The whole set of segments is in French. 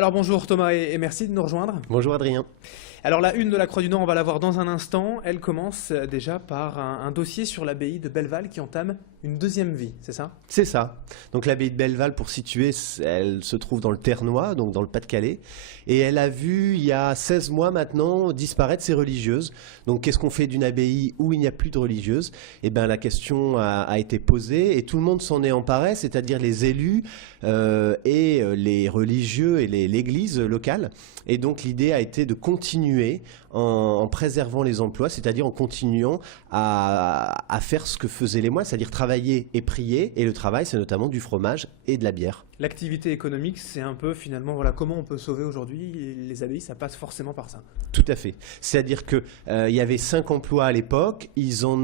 Alors bonjour Thomas et merci de nous rejoindre. Bonjour Adrien. Alors la une de la Croix du Nord, on va la voir dans un instant. Elle commence déjà par un dossier sur l'abbaye de Belleval qui entame une deuxième vie, c'est ça? C'est ça. Donc l'abbaye de Belleval, pour situer, elle se trouve dans le Ternois, donc dans le Pas-de-Calais. Et elle a vu, il y a 16 mois maintenant, disparaître ses religieuses. Donc qu'est-ce qu'on fait d'une abbaye où il n'y a plus de religieuses? Eh bien la question a été posée et tout le monde s'en est emparé, c'est-à-dire les élus et les religieux et l'église locale. Et donc l'idée a été de continuer en préservant les emplois, c'est-à-dire en continuant à faire ce que faisaient les moines, c'est-à-dire travailler et prier. Et le travail, c'est notamment du fromage et de la bière. L'activité économique, c'est un peu finalement, voilà, comment on peut sauver aujourd'hui les abbayes, ça passe forcément par ça. Tout à fait. C'est-à-dire que il y avait 5 emplois à l'époque, ils sont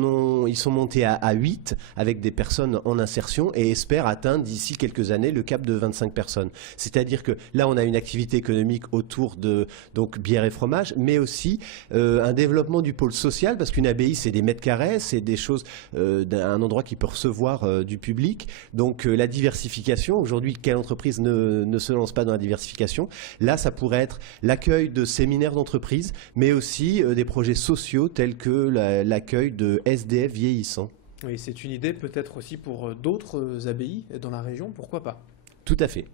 montés à 8 avec des personnes en insertion et espèrent atteindre d'ici quelques années le cap de 25 personnes. C'est-à-dire que là, on a une activité économique autour de donc bière et fromage, mais aussi un développement du pôle social, parce qu'une abbaye, c'est des mètres carrés, c'est des choses, un endroit qui peut recevoir du public. Donc la diversification, aujourd'hui, quelle entreprise ne se lance pas dans la diversification? Là, ça pourrait être l'accueil de séminaires d'entreprise, mais aussi des projets sociaux tels que l'accueil de SDF vieillissants. Oui, c'est une idée peut-être aussi pour d'autres abbayes dans la région, pourquoi pas? Tout à fait.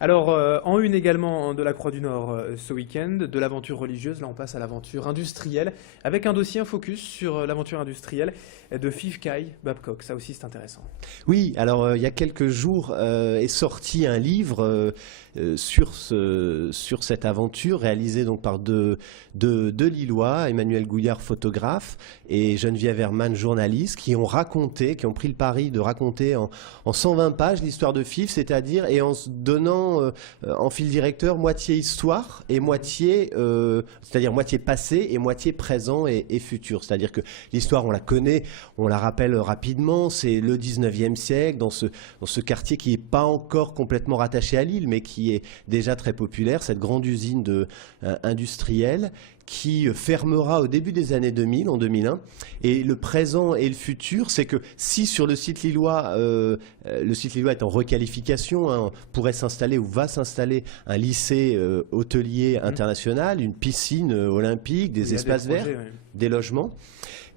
Alors, en une également de la Croix du Nord ce week-end, de l'aventure religieuse, là on passe à l'aventure industrielle, avec un dossier, un focus sur l'aventure industrielle de Fifkai Babcock. Ça aussi c'est intéressant. Oui, alors il y a quelques jours est sorti un livre sur cette aventure réalisée donc par deux Lillois, Emmanuel Gouillard, photographe, et Geneviève Herman, journaliste, qui ont pris le pari de raconter en 120 pages l'histoire de Fif, c'est-à-dire et en se donnant en fil directeur moitié histoire et moitié, c'est-à-dire moitié passé et moitié présent et futur. C'est-à-dire que l'histoire, on la connaît, on la rappelle rapidement, c'est le 19e siècle, dans ce quartier qui n'est pas encore complètement rattaché à Lille, mais qui est déjà très populaire, cette grande usine industrielle qui fermera au début des années 2000, en 2001. Et le présent et le futur, c'est que si sur le site lillois est en requalification, hein, pourrait s'installer ou va s'installer un lycée hôtelier international, une piscine olympique, des espaces verts, des logements.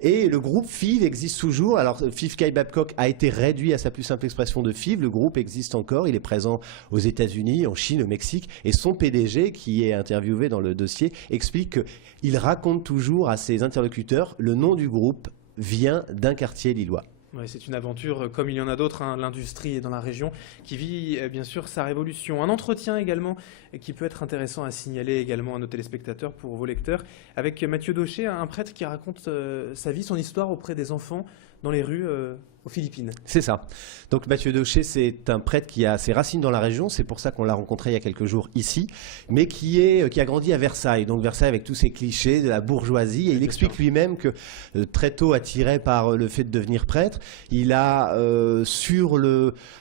Et le groupe FIV existe toujours. Alors, Fifkai Babcock a été réduit à sa plus simple expression de FIV. Le groupe existe encore. Il est présent aux États-Unis, en Chine, au Mexique. Et son PDG, qui est interviewé dans le dossier, explique qu'il raconte toujours à ses interlocuteurs le nom du groupe vient d'un quartier lillois. Ouais, c'est une aventure, comme il y en a d'autres, hein, l'industrie est dans la région, qui vit bien sûr sa révolution. Un entretien également qui peut être intéressant à signaler également à nos téléspectateurs, pour vos lecteurs, avec Mathieu Daucher, un prêtre qui raconte sa vie, son histoire auprès des enfants dans les rues aux Philippines. C'est ça. Donc Mathieu Daucher, c'est un prêtre qui a ses racines dans la région, c'est pour ça qu'on l'a rencontré il y a quelques jours ici, mais qui a grandi à Versailles. Donc Versailles avec tous ces clichés de la bourgeoisie, et il explique lui-même que très tôt attiré par le fait de devenir prêtre, il a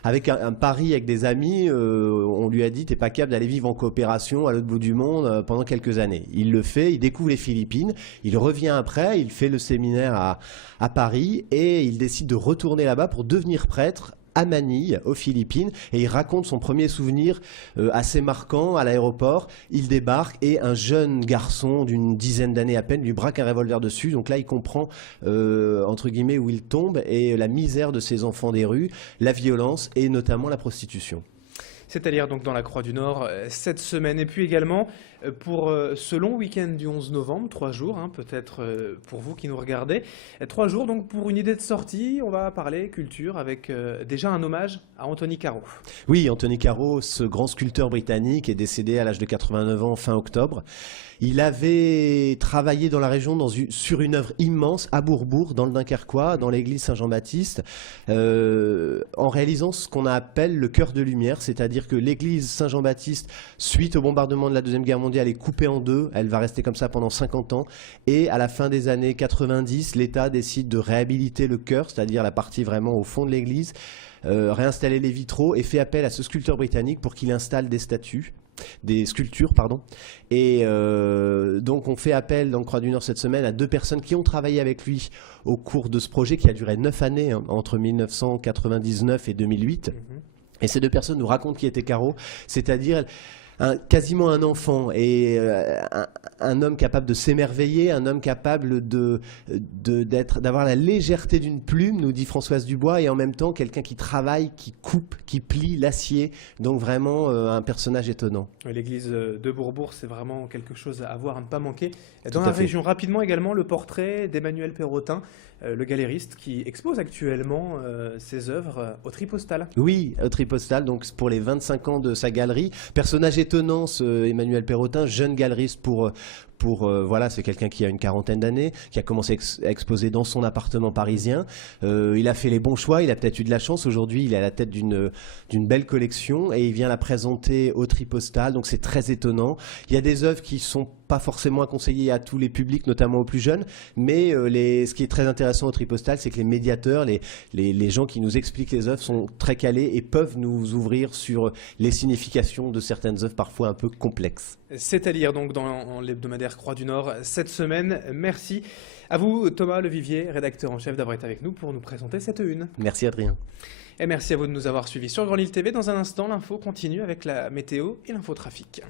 avec un pari avec des amis, on lui a dit t'es pas capable d'aller vivre en coopération à l'autre bout du monde pendant quelques années. Il le fait, il découvre les Philippines, il revient après, il fait le séminaire à Paris et il décide de retourner là-bas pour devenir prêtre à Manille, aux Philippines, et il raconte son premier souvenir assez marquant à l'aéroport. Il débarque et un jeune garçon d'une dizaine d'années à peine lui braque un revolver dessus. Donc là, il comprend, entre guillemets, où il tombe et la misère de ces enfants des rues, la violence et notamment la prostitution. C'est à lire donc dans la Croix du Nord cette semaine. Et puis également pour ce long week-end du 11 novembre, 3 jours, hein, peut-être pour vous qui nous regardez. 3 jours donc pour une idée de sortie, on va parler culture avec déjà un hommage à Anthony Caro. Oui, Anthony Caro, ce grand sculpteur britannique, est décédé à l'âge de 89 ans fin octobre. Il avait travaillé dans la région sur une œuvre immense à Bourbourg, dans le Dunkerquois, dans l'église Saint-Jean-Baptiste, en réalisant ce qu'on appelle le cœur de lumière, c'est-à-dire que l'église Saint-Jean-Baptiste, suite au bombardement de la Deuxième Guerre mondiale, est coupée en deux. Elle va rester comme ça pendant 50 ans. Et à la fin des années 90, l'État décide de réhabiliter le cœur, c'est-à-dire la partie vraiment au fond de l'église, réinstaller les vitraux et fait appel à ce sculpteur britannique pour qu'il installe des sculptures, pardon. Et donc on fait appel dans le Croix du Nord cette semaine à 2 personnes qui ont travaillé avec lui au cours de ce projet qui a duré 9 années, hein, entre 1999 et 2008. Et ces 2 personnes nous racontent qui était Caro, c'est-à-dire quasiment un enfant et un homme capable de s'émerveiller, un homme capable d'avoir la légèreté d'une plume, nous dit Françoise Dubois, et en même temps quelqu'un qui travaille, qui coupe, qui plie l'acier. Donc vraiment un personnage étonnant. L'église de Bourbourg, c'est vraiment quelque chose à voir, à ne pas manquer. Dans Tout la à fait. région, rapidement également, le portrait d'Emmanuel Perrotin, le galériste qui expose actuellement ses œuvres au Tripostale. Oui, au Tripostale, donc pour les 25 ans de sa galerie. Personnage étonnant, ce Emmanuel Perrotin, jeune galeriste voilà, c'est quelqu'un qui a une quarantaine d'années, qui a commencé à exposer dans son appartement parisien. Il a fait les bons choix, il a peut-être eu de la chance. Aujourd'hui, il est à la tête d'une belle collection et il vient la présenter au Tripostale, donc c'est très étonnant. Il y a des œuvres qui sont pas forcément à conseiller à tous les publics, notamment aux plus jeunes, mais ce qui est très intéressant au Tripostale, c'est que les médiateurs, les gens qui nous expliquent les œuvres sont très calés et peuvent nous ouvrir sur les significations de certaines œuvres parfois un peu complexes. C'est à lire donc dans l'hebdomadaire Croix du Nord cette semaine. Merci à vous, Thomas Levivier, rédacteur en chef, d'avoir été avec nous pour nous présenter cette une. Merci Adrien. Et merci à vous de nous avoir suivis sur Grand Lille TV. Dans un instant, l'info continue avec la météo et l'infotrafic.